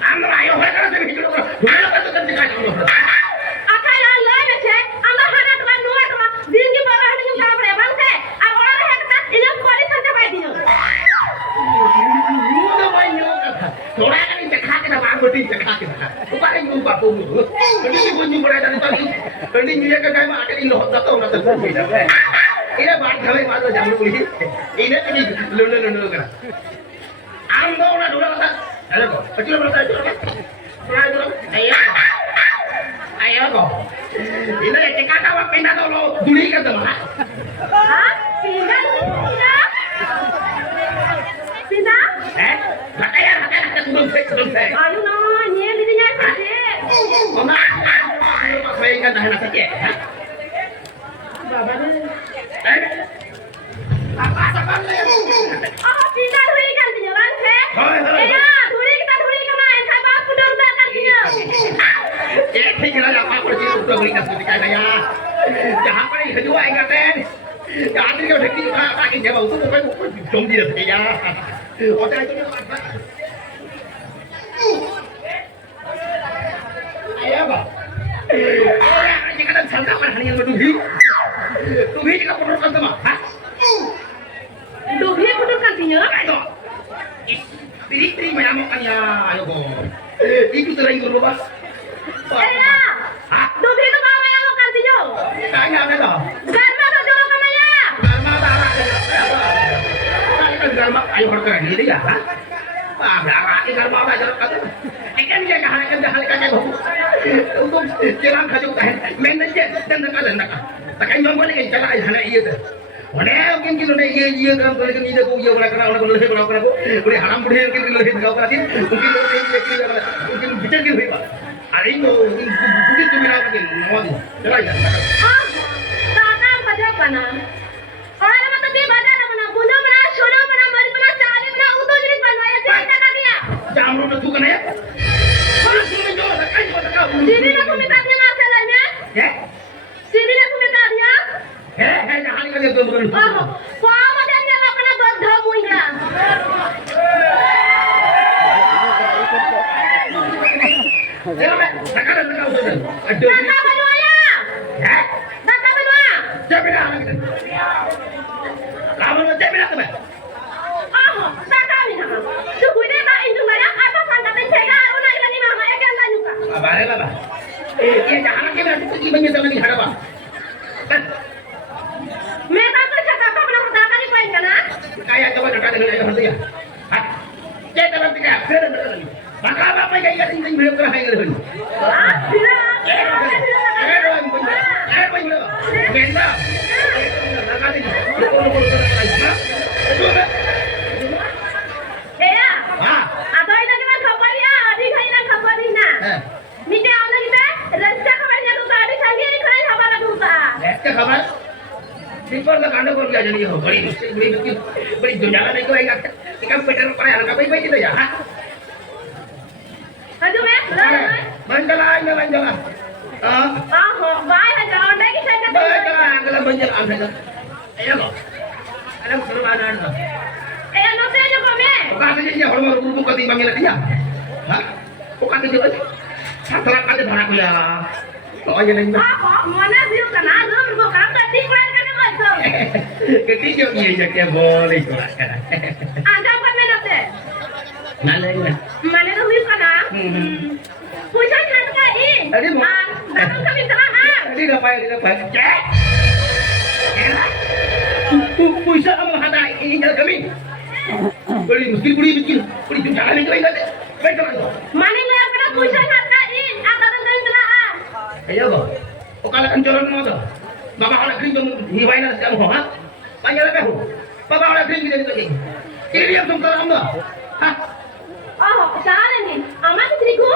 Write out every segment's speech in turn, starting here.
Ando ayo hoy kara se hijo ko. Hoy ka to kan ka. akala lele che anga hanat ba nuat ba din ki bara hanin ka bare bang se ar ora re hakta ina kori sante bai diyo Mu na bai yo ka. Thora ka ni kha ke na ba ngoti kha ke na. Upare mu ba pu mu. Ni ni bunyi mura dan tadi. Ni ni ka kai ma ate lo ta to na ta. Ina ba khale ma lo jamu puli. Ina ni lo kara. Ando na dura ka. Ayo ko. Kecil berapa itu? Ayo. Ayo ko. Ini yang kata apa pindah dulu. Duli kan tuh mah. Hah? Pindah? Pindah? Makanya belum saya. Ayo no, nyel ini nya sih. Mama. Saya ingat dah nak saja. Baba ni. Apa sabar le? Ah, pindah dulu kan dia bang se. Ya, dulu kita dulu kemana? Saya bawa pudur kan dia. ठीक है ना आप पर जी तो बड़ी कसम दिखाई ना जहां पर ही हजू आएगा तेन जहां भी ढक्की का ताकि जब उसको कोई जोम दी रहती है और तो आया बा ये कदम संगा पर हनी में तू भी का पुटर कर दमा हां Dulu pudur kan dia. ayo Pilih banyak makan ya ayo go itu terang dulu ba Ya. Dulu itu bawa yang mau kan dia. tanya ada dah Garma tuh dulu mana ya? Garma darah kan garma ayo harus ini dia ha darah ini garma apa jalan kata ikan dia kan untuk jalan kaju kan main aja dan nak takkan jom boleh jalan aja hana iya tu mana mungkin kilo ni iya kan boleh kan iya ko iya boleh kena orang boleh ko boleh haram boleh kan kilo ni kau kan mungkin mungkin bicara kilo apa hari ini mungkin tu mina kan mau jalan aja Ah, tatang pada mana? Orang nama tadi baca nama guna mana, shono mana, mari mana, cari mana, utuh jadi mana ya sih kita dia. Jamru tu kan ya kalau sini jo kan kau Sini aku minta dia masalahnya. ya Sini aku minta dia. jangan kali tu bukan Ah, kau mau dia nak kena gada muingga. sekarang kau sudah aduh Kakak berdua ya. Kakak berdua. Jabina kamu mau jabina tu Ah, kakak ni kakak. Suku dia tak injung mana? Apa pangkatnya cega? Una ini mama akan lanjuka. Abare baba. Ye jangan ke na pergi menyesal lagi hadapa. Kan Mereka kerja kakak pernah pertama kali main kan? kaya coba dekat dengan ayah dia. Hah? Ye dalam tiga, benar benar. Maka apa yang kaya ting ting belum kerah yang lehun. Ah, tidak. Benda. Ya. Ah. Atau ini kita kabar ya, di kali nak kabar ini na. Mite awal kita, rasa kabarnya tu tadi sangi ini kali kabar tu tak. क्या खबर simple का कांड कर दिया जनी हो बड़ी मुश्किल बड़ी दुनिया नहीं को आएगा इकम पेटर पर हल्का भाई भाई तो या हां Aduh me, मंडला आएगा मंडला हां ah, baik aja. Orang lagi saya kata. Mandla अंगला Mandla अंगला ayo lo alam suruh ana ana No sé yo comer. Bakit niya hormon grupo ka timbang nila kanya ha o ka tiyo satrak ka dhana ko ya to ayan na Ah, mana sih kan? Aduh, bukan tadi kurang kan itu. ketiyo niya siya kaya boleh ko Angkat mana nanti? nalay na Mana tu sih kan? Pusat kan ini. Tadi mau. Datang kami terakhir. Hindi na pa. Jack! Puisa ang mga hata, iingal kami. Bali, muskil, bali, jangan ito ingat. Baik ka lang. Mana yang kena pusat kan ini? Angkatan kami terakhir. Ayo ba? O kala kang joran mo to. Baba ko na green tong hiway na sa mo, ha? Panya na ho. Baba ko na green kita dito. Kiri ang tong taram mo. Ha? Oh, salah nih. Amat istriku,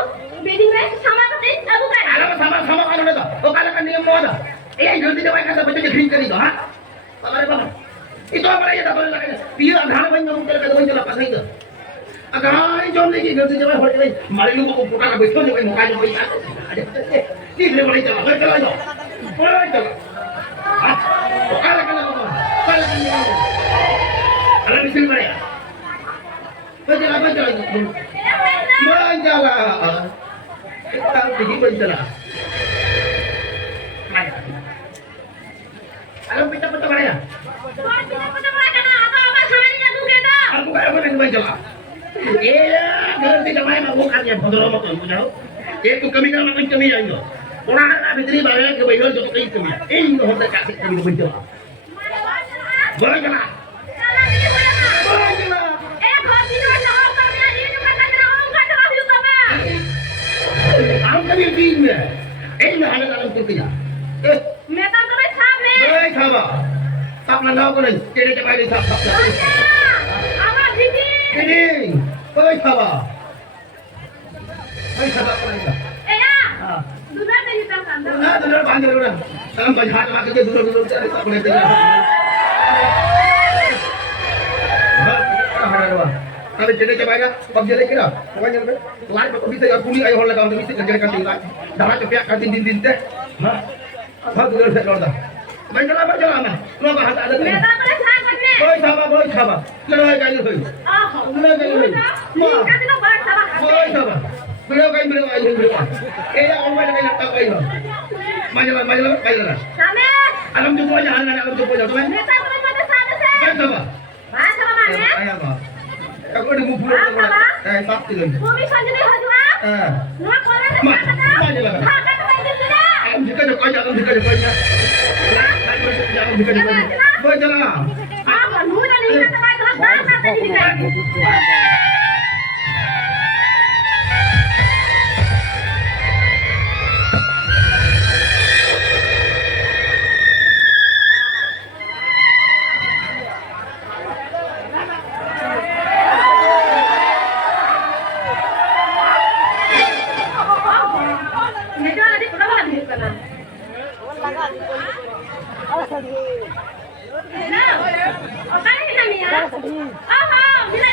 wedding dress sama katin, aku kan. Alam mo sama ano na to? O kala kang niyong mo to. Eh, yun din naman ka sa bato green ka dito, ha? Baba. Ito ang pala yan, tapos na kayo. Piyo, ang hanap ang yung talaga gawin nila pa sa ito. Agay, John Legi, ganti naman, huli kayo. Marilu ko kung puta na beto, yung mukha niyo ba yan? Hindi mo rin talaga, huli ka lang yun. Huli ka lang. Ha? O kala ka lang ako. Kala ka lang ako. Alam mo sila ba yan? Ba't ka lang? Menjala. Kita pergi menjala. Alam kita betul ya? Kau tidak pernah melakukan apa-apa sama dia tuh kita. Aku kayak apa yang menjala? Iya, kalau tidak main aku kan yang bodoh amat tuh, tahu? Itu kami kan makin kami yang itu. Orang nak habis ini balik ke Bayar untuk itu kami. Ini hotel kasih kami menjala. Boleh jalan. Jalan ini boleh tak? Boleh jalan. Kau tidak ada orang kami yang ini bukan kami orang kami orang hidup kami. Aku kami bingung. Ini ada dalam turkinya. Mereka kami sama. Boleh sabar. Tak nak kau ni. Kita cepat di sab. Awak sini. Ini. Boleh sabar. Boleh sabar kau ni. Ya. Sudah kita kandang. Ah, tu dah panjang dah. Dalam banyak hal macam tu dulu cari tak boleh tinggal. Tapi jadi coba aja, bab jadi kira, pokoknya lebih. Lain betul bisa ya kuning ayo hola kamu bisa kerja kantin lain. Dah cepat kantin din teh. Nah, tu dah set dah. Main jalan apa jalan mah? Lu apa hata ada ni? Mereka kami sama ni. Boleh sabar. Kalau ay kayu hoy. Boleh kayu hoy. Kami nak buat sama. Boleh sabar. Boleh kayu. Eh, orang main kayu tak kayu. Majalah. Sama. Alam tu punya, alam tu punya, tuan. Mereka kami mana sama sih? Main sabar. Mana sama mana? Ayah apa? Aku ada ngumpul dengan sakti lagi. Bumi sanjuni hajwa. Nuak koran sama kata. Majalah. Ha kata baik juga. Alam jika ada kaya, alam jika ada kaya. Alam jika ada kaya. Majalah. Apa nuda ni kata baik kelas bahasa tadi ni. Mereka nanti pernah lagi kana. Nah, oh kan ini namanya. Oh, bila